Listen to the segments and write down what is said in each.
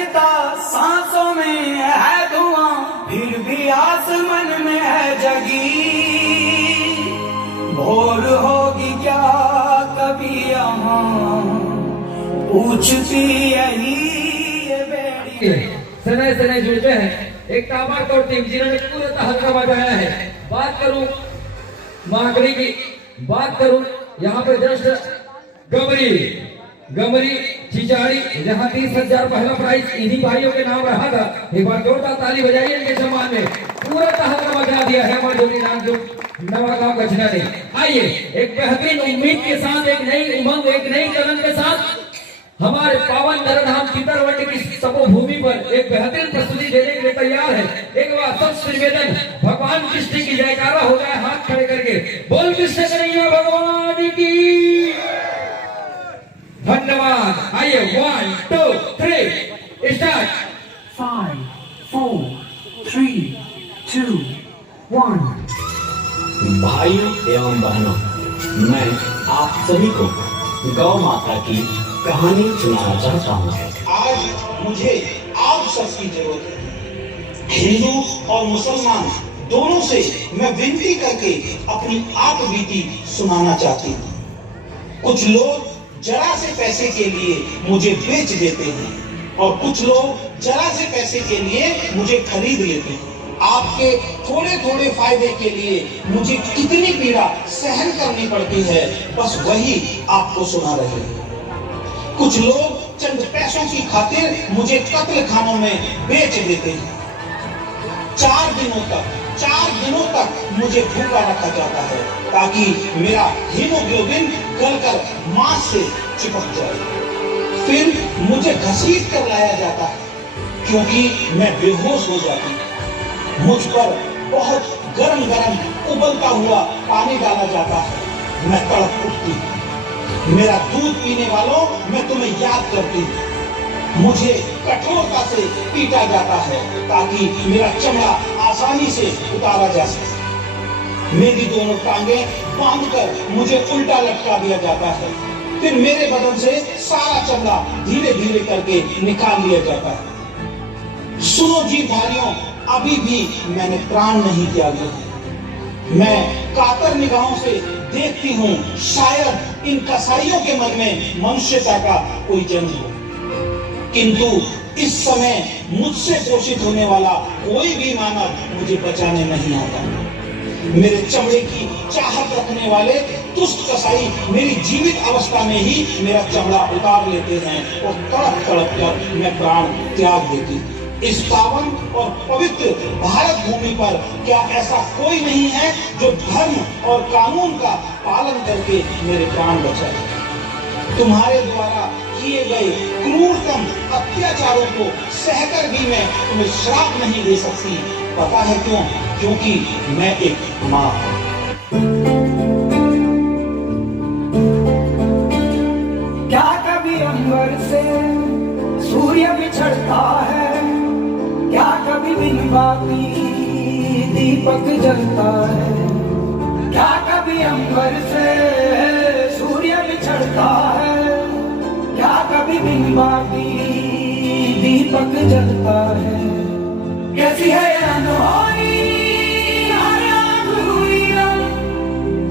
चिता, सांसों में है धुआं, फिर भी आसमान में है जगी। भोर होगी क्या कभी यहाँ, पूछती यही ये बेड़ी। सने सने जुड़ते हैं एक ताबड़तोड़ टीम जिन्होंने पूरा तहलका मचाया है। बात करूं माकड़ी की, बात करूं यहाँ पे जस्ट गमरी चिचाड़ी, जहाँ 30,000 पहला प्राइज इन्हीं भाइयों के नाम रहा था। एक बार जोरदार ताली बजाइए इनके सम्मान में। पूरा तहलका मचा दिया है हमारे ज्योति नाम जो नवागांव कचरा ने। आइए एक बेहतरीन उम्मीद के साथ, एक नई उमंग, एक नई लगन के साथ हमारे पावन नरधाम पितरवंड की तपोभूमि पर एक बेहतरीन प्रस्तुति देने के लिए तैयार है। एक बार सब निवेदन, भगवान कृष्ण की जयकारा हो जाए हाथ खड़े करके। बोल कृष्ण कन्हैया भगवान की। धन्यवाद। आइए 1 2 3 स्टार्ट। 5 4 3 2 1। भाइयों एवं बहनों, मैं आप सभी को गौ माता की कहानी सुनाना चाहता हूँ। आज मुझे आप सबकी जरूरत है। हिंदू और मुसलमान दोनों से मैं विनती करके अपनी आप बीती सुनाना चाहती हूँ। कुछ लोग जरा से पैसे के लिए मुझे बेच देते हैं और कुछ लोग जरा से पैसे के लिए मुझे खरीद लेते हैं। आपके थोड़े थोड़े फायदे के लिए मुझे कितनी पीड़ा सहन करनी पड़ती है, बस वही आपको सुना रहे हैं। कुछ लोग चंद पैसों की खातिर मुझे कत्ल खानों में बेच देते हैं। 4 दिनों तक मुझे भूखा रखा जाता है ताकि मेरा हीमोग्लोबिन गलकर मांस से चिपक जाए। फिर मुझे घसीट कर लाया जाता है क्योंकि मैं बेहोश हो जाती हूँ। मुझ पर बहुत गरम उबलता हुआ पानी डाला जाता है। मैं तड़प उठती हूँ। मेरा दूध पीने वालों, मैं तुम्हें याद करती हूँ। मुझे कठोरता से पीटा जाता है ताकि मेरा चमड़ा आसानी से उतारा जा सके। मेरी दोनों टांगें बांधकर मुझे उल्टा लटका दिया जाता है। फिर मेरे बदन से सारा चमड़ा धीरे धीरे करके निकाल लिया जाता है। सुनो जी भाइयों, अभी भी मैंने प्राण नहीं त्यागे। मैं कातर निगाहों से देखती हूँ, शायद इन कसाईयों के मन में मनुष्यता का कोई जन्म हो, किंतु इस समय मुझसे पोषित होने वाला कोई भी मानव मुझे बचाने नहीं आता। मेरे चमड़े की चाहत रखने वाले दुष्ट कसाई मेरी जीवित अवस्था में ही मेरा चमड़ा उतार लेते हैं और तड़प तड़प कर मैं प्राण त्याग देती। इस पावन और पवित्र भारत भूमि पर क्या ऐसा कोई नहीं है जो धर्म और कानून का पालन करके मेरे प्राण बचाए? तुम्हारे द्वारा किए गए क्रूरतम अत्याचारों को सहकर भी मैं तुम्हें श्राप नहीं दे सकती। पता है क्यों? क्योंकि मैं एक माँ हूँ। क्या कभी अंबर से सूर्य बिछड़ता है, क्या कभी बिन बाती दीपक जलता है? क्या कभी अंबर से सूर्य बिछड़ता है, क्या कभी बिन बाती दीपक जलता है? कैसी है अनहोनी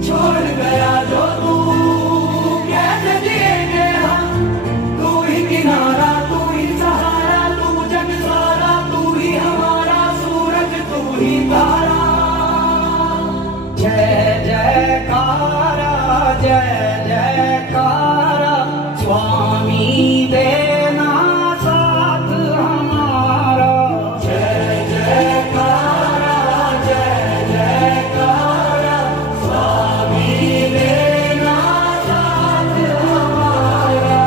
छोड़ गया जो तू, कैसे जिएंगे हम? तू ही किनारा, तू ही सहारा, तू जग सारा, तू ही हमारा सूरज, तू ही तारा। जय जयकारा, जय जयकारा, स्वामी देना साथ हमारा। जय जयकारा, जय जयकारा, स्वामी देना साथ हमारा।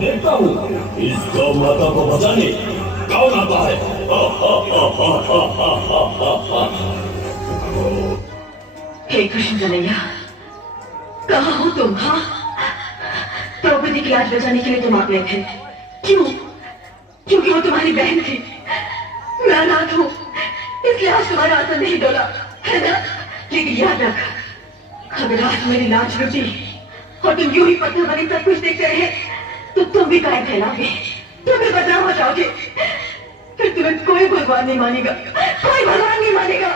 देखता हूँ इस गौ माता को बचाने कौन आता है। हे कृष्ण कन्हैया, कहाँ हो तुम? हाँ, द्रौपदी की लाज बचाने के लिए तुम आ गए थे। क्यों? क्योंकि वो तुम्हारी बहन थी। मैं अनाथ हूँ, इसलिए आज तुम्हारा आसन नहीं डोला, है ना? लेकिन याद रख, अगर आज मेरी लाज लुटी और तुम यूं ही पत्थर बनी सब कुछ देखते रहे तो तुम भी कायर कहलाओगे, तुम भी बदनाम हो जाओगे। फिर तुम्हें कोई भगवान नहीं मानेगा, कोई भगवान नहीं मानेगा।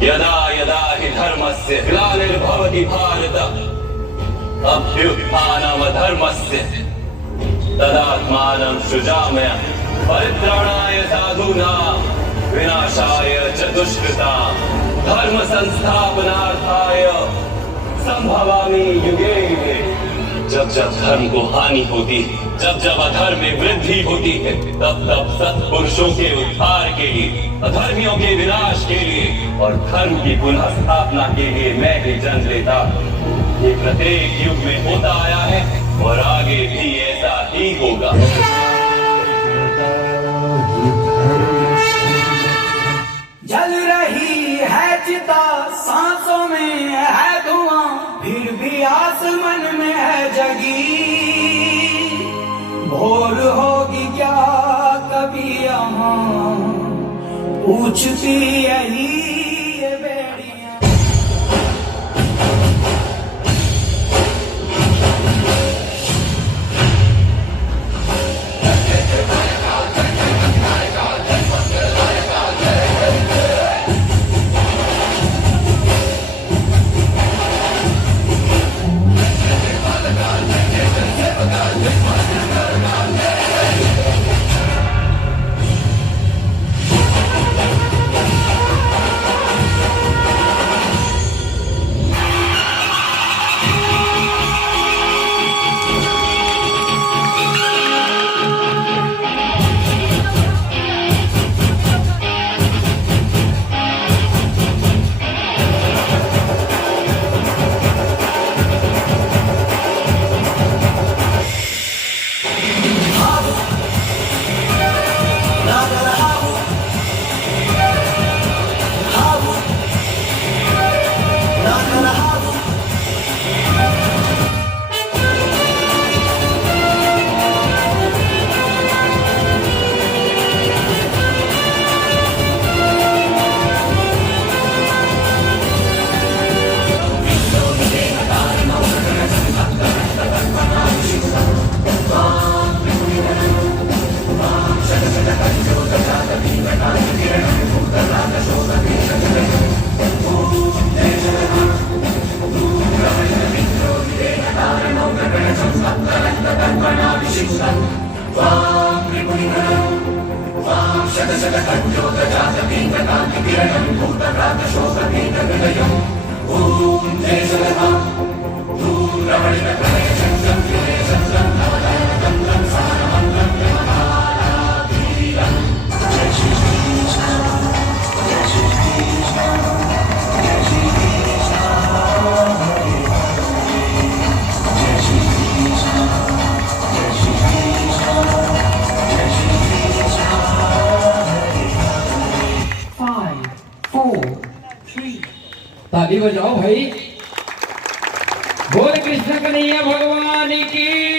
यदा यदा हि धर्मस्य ग्लानिर्भवति भारत अभ्युत्थानमधर्मस्य तदात्मानं सृजाम्यहं परित्राणाय साधूनां विनाशाय च दुष्कृतां धर्म संस्थापनार्थाय संभवामि युगे युगे। जब जब धर्म को हानि होती है, जब जब अधर्म में वृद्धि होती है, तब तब सत्पुरुषों के उद्धार के लिए, अधर्मियों के विनाश के लिए और धर्म की पुनः स्थापना के लिए मैं ही जन्म लेता। ये प्रत्येक युग में होता आया है और आगे भी ऐसा ही होगा। जल रही है चिता, सांसों में है धुआं, फिर भी आसमान में है जगी। भोर होगी क्या कभी यहाँ, पूछती यही ये बेड़ियां। ताली बजाओ भाई। बोल कृष्ण कन्हैया भगवान की।